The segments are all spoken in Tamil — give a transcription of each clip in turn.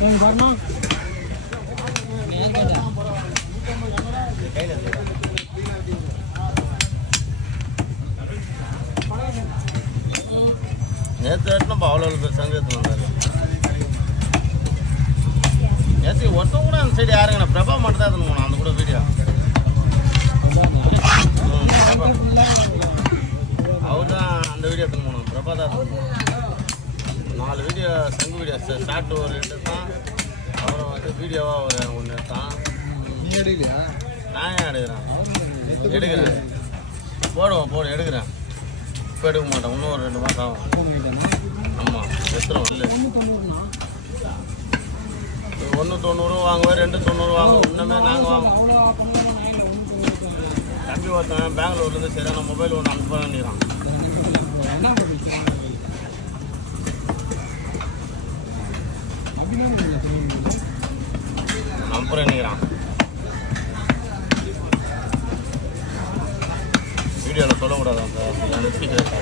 நேற்று எட்டணும் அவ்வளோ பேர் சங்கத்தில் வந்தாரு. நேற்று ஒருத்தன் கூட அந்த சைடு யாருங்க பிரபா மட்டும் தான் போனோம் அந்த கூட வீடியோ. அவர் தான் அந்த வீடியோ எடுத்துன்னு போனோம். பிரபா தான் 4 வீடியோ சங்கு வீடியோ ஷார்ட் ஒரு 2 தான். அப்புறம் வந்து வீடியோவாக ஒரு 1 எடுத்தான். நீ எடுக்கலையா? நான் ஏன் எடுக்கிறேன் போடுவேன் எடுக்கிறேன். இப்போ எடுக்க மாட்டேன். இன்னும் ஒரு 2 மாதம் ஆகும். ஆமாம் எத்தனை இல்லை 190 வாங்குவேன் 290 வாங்குவோம். இன்னுமே நாங்கள் வாங்குவோம். தம்பி ஒருத்தன் பெங்களூர்லேருந்து சரியான மொபைல் ஒன்று அனுப்ப வேண்டியதான். அனுப்புகிறேன் நினைக்கிறான். வீடியோவில் சொல்லக்கூடாது அந்த சீக்கிரம்.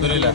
புரியல